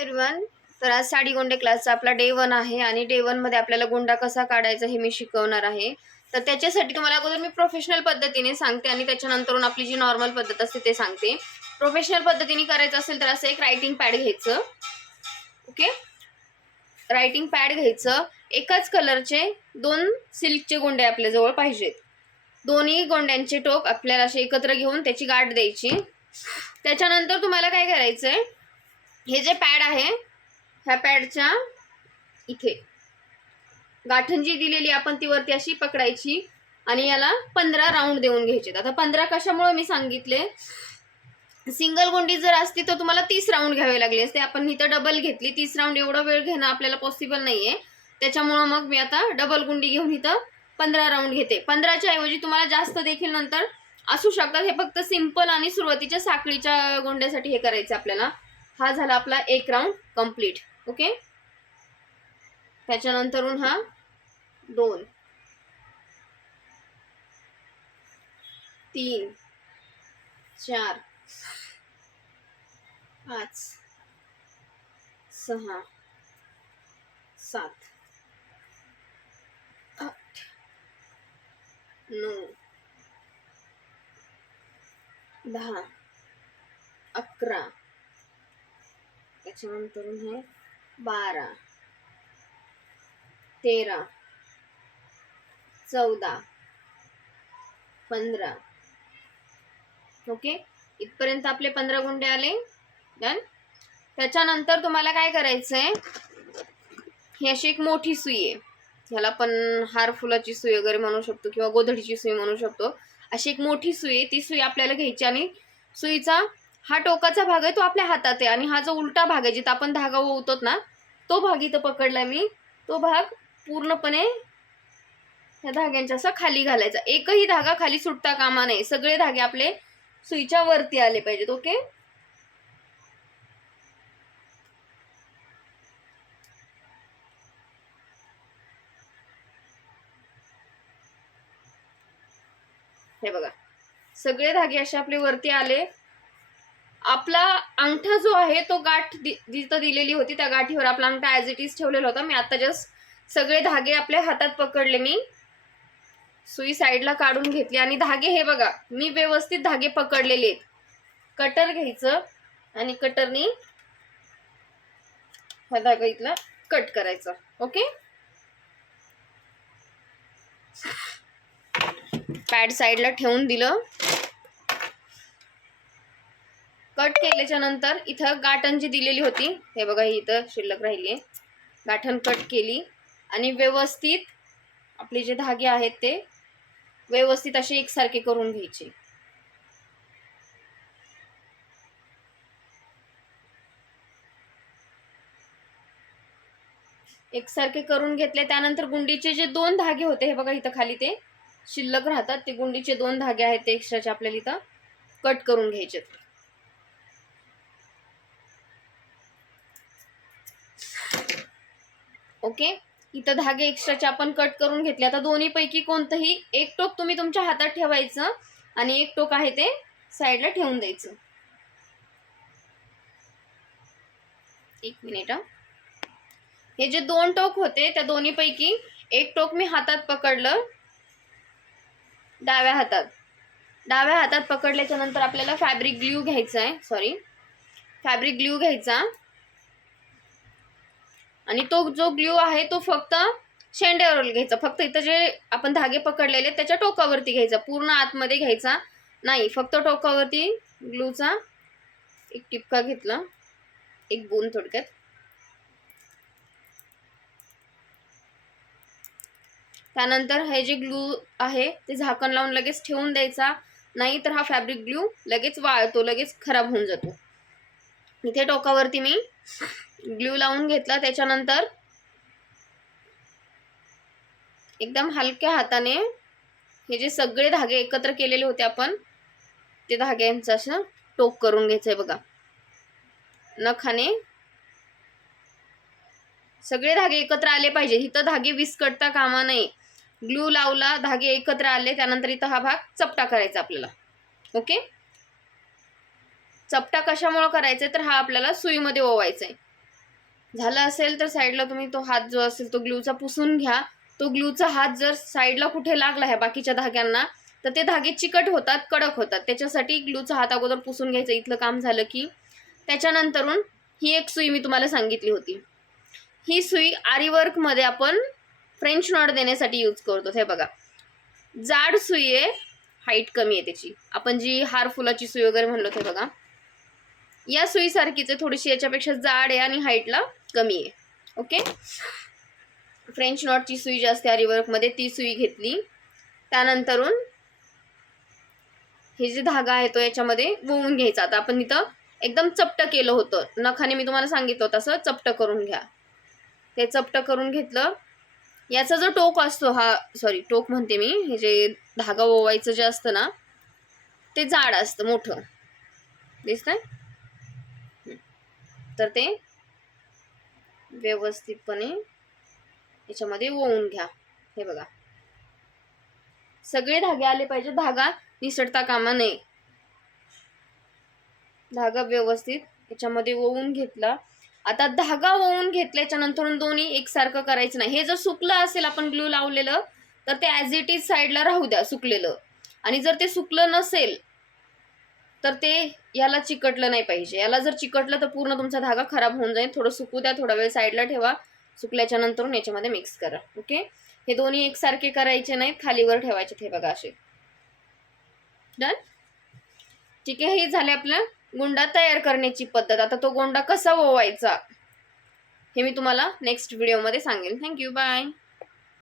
Everyone. तर आज साडी गोंडे क्लासचा आपला डे 1 आहे आणि डे 1 मध्ये आपल्याला गोंडा कसा काढायचा हे मी शिकवणार आहे. तर त्याच्यासाठी तुम्हाला अगोदर मी प्रोफेशनल पद्धतीने सांगते आणि त्याच्यानंतरून आपली जी नॉर्मल पद्धत असते ते सांगते. प्रोफेशनल पद्धतीने करायचं असेल तर असं एक रायटिंग पॅड घ्यायचं. ओके, रायटिंग पॅड घ्यायचं. एकाच कलरचे 2 सिल्कचे गोंडे आपल्याजवळ पाहिजेत. दोन्ही गोंड्यांचे टोक आपल्याला असे एकत्र घेऊन त्याची गाठ द्यायची. त्याच्यानंतर तुम्हाला काय करायचंय, हे जे पॅड आहे ह्या पॅडच्या इथे गाठण जी दिलेली आपण ती वरती अशी पकडायची आणि याला 15 राऊंड देऊन घ्यायचे. आता 15 कशामुळे मी सांगितले, सिंगल गोंडी जर असती तर तुम्हाला 30 राऊंड घ्यावे लागले असते. आपण इथं डबल घेतली. 30 राऊंड एवढा वेळ घेणं आपल्याला पॉसिबल नाहीये. त्याच्यामुळे मग मी आता डबल गुंडी घेऊन इथं 15 राऊंड घेते. 15च्या ऐवजी तुम्हाला जास्त देखील नंतर असू शकतात. हे फक्त सिंपल आणि सुरुवातीच्या साखळीच्या गोंड्यासाठी हे करायचं आपल्याला. हा झाला आपला 1 राऊंड कंप्लीट. ओके, त्याच्यानंतरून हा 2 3 4 5 6 7 8 9 10 11 त्याच्यानंतरून हे 12 13 14 15. ओके, इथपर्यंत आपले 15 गुंडे आले. डन. त्याच्यानंतर तुम्हाला काय करायचंय, ही अशी एक मोठी सुई आहे. ह्याला आपण हार फुलाची सुई वगैरे म्हणू शकतो किंवा गोधडीची सुई म्हणू शकतो. अशी एक मोठी सुई आहे. ती सुई आपल्याला घ्यायची आणि सुईचा हा टोकाचा भाग आहे तो आपल्या हातात आहे आणि हा जो उलटा भाग आहे जिथं आपण धागा ओवतो ना तो भाग इथं पकडला मी. तो भाग पूर्णपणे ह्या धाग्यांच्या असं खाली घालायचा. एकही धागा खाली सुटता कामा नये. सगळे धागे आपले सुईच्या वरती आले पाहिजेत. ओके, हे बघा सगळे धागे असे आपले वरती आले. आपला अंगठा जो आहे तो गाठ जिथं दिलेली होती त्या गाठीवर आपला अंगठा ॲज इट इज ठेवलेला होता. मी आता जस्ट सगळे धागे आपल्या हातात पकडले. मी सुई साईडला काढून घेतली आणि धागे हे बघा मी व्यवस्थित धागे पकडलेले आहेत. कटर घ्यायचं आणि कटरनी हा धागा इथला कट करायचा. ओके, पॅड साईडला ठेवून दिलं. कट केल्याच्या नंतर इथं गाठण जी दिलेली होती हे बघा ही इथं शिल्लक राहिली. गाठण कट केली आणि व्यवस्थित आपले जे धागे आहेत ते व्यवस्थित असे एकसारखे करून घ्यायचे. एकसारखे करून घेतले. त्यानंतर गुंडीचे जे 2 धागे होते हे बघा इथं खाली ते शिल्लक राहतात. ते गुंडीचे 2 धागे आहेत ते एक्स्ट्राचे आपल्याला इथं कट करून घ्यायचे. ओके, इथं धागे एक्स्ट्राचे आपण कट करून घेतले. आता दोन्ही पैकी कोणतंही एक टोक तुम्ही तुमच्या हातात ठेवायचं आणि एक टोक आहे ते साईडला ठेवून द्यायचं. 1 मिनिट. हे जे 2 टोक होते त्या दोन्ही पैकी एक टोक मी हातात पकडलं. डाव्या हातात पकडल्याच्या नंतर आपल्याला फॅब्रिक ग्लू घ्यायचा आहे. फॅब्रिक ग्लू घ्यायचा आणि तो जो ग्लू आहे तो फक्त शेंड्यावर घ्यायचा. फक्त इथं जे आपण धागे पकडलेले त्याच्या टोकावरती घ्यायचा. पूर्ण आतमध्ये घ्यायचा नाही. फक्त टोकावरती ग्लूचा एक टिपका घेतला, एक बून थोडक्यात. त्यानंतर हे जे ग्लू आहे ते झाकण लावून लगेच ठेवून द्यायचा. नाही तर हा फॅब्रिक ग्लू लगेच वाळतो, लगेच खराब होऊन जातो. इथे टोकावरती मी ग्लू लावून घेतला. त्याच्यानंतर एकदम हलक्या हाताने हे जे सगळे धागे एकत्र केलेले होते आपण ते धाग्यांचं असं टोक करून घ्यायचंय. बघा नखाने सगळे धागे एकत्र आले पाहिजे. इथं धागे विस्कटता कामा नये. ग्लू लावला, धागे एकत्र आले, त्यानंतर इथं हा भाग चपटा करायचा आपल्याला. ओके, चपटा कशामुळे करायचा तर हा आपल्याला सुईमध्ये ओवायचा आहे. झालं असेल तर साईडला तुम्ही तो हात जो असेल तो ग्लूचा पुसून घ्या. तो ग्लूचा हात जर साईडला कुठे लागला ह्या बाकीच्या धाग्यांना तर ते धागे चिकट होतात, कडक होतात. त्याच्यासाठी ग्लूचा हात अगोदर पुसून घ्यायचं इथलं काम झालं की. त्याच्यानंतरून ही एक सुई मी तुम्हाला सांगितली होती. ही सुई आरी वर्कमध्ये आपण फ्रेंच नॉट देण्यासाठी यूज करतो. हे बघा, जाड सुई आहे, हाईट कमी आहे त्याची. आपण जी हार फुलाची सुई वगैरे म्हणलो ते बघा, या सुईसारखीच आहे, थोडीशी याच्यापेक्षा जाड आहे आणि हाईटला कमी आहे. ओके, फ्रेंच नॉटची सुई जी असते आरी वर्कमध्ये ती सुई घेतली. त्यानंतरून हे जे धागा आहे तो याच्यामध्ये वळून घ्यायचा. आता आपण इथं एकदम चपटं केलं होतं, नखाने मी तुम्हाला सांगितलं होतं तसं चपटं करून घ्या. ते चपटं करून घेतलं. याचा जो टोक असतो, हा सॉरी टोक म्हणते मी, हे जे धागा ओवायचं जे असतं ना ते जाड असतं, मोठं दिसतंय. तर ते व्यवस्थितपणे याच्यामध्ये ओवून घ्या. हे बघा, सगळे धागे आले पाहिजे, धागा निसटता कामा नये. धागा व्यवस्थित याच्यामध्ये ओवून घेतला. आता धागा ओवून घेतल्याच्या नंतर दोन्ही एकसारखं करायचं नाही. हे जर सुकलं असेल आपण ग्लू लावलेलं तर ते ॲज इट इज साईडला राहू द्या सुकलेलं. आणि जर ते सुकलं नसेल तर ते याला चिकटलं नाही पाहिजे. याला जर चिकटलं तर पूर्ण तुमचा धागा खराब होऊन जाईल. थोडं सुकू द्या, थोडा वेळ साईडला ठेवा, सुकल्याच्या नंतर याच्यामध्ये मिक्स करा. ओके, हे दोन्ही एकसारखे करायचे नाहीत, खालीवर ठेवायचे. हे बघा असे. डन. ठीक आहे, हे झाले आपलं गोंडा तयार करण्याची पद्धत. आता तो गोंडा कसा ओवायचा हे मी तुम्हाला नेक्स्ट व्हिडिओमध्ये सांगेन. Thank you, bye.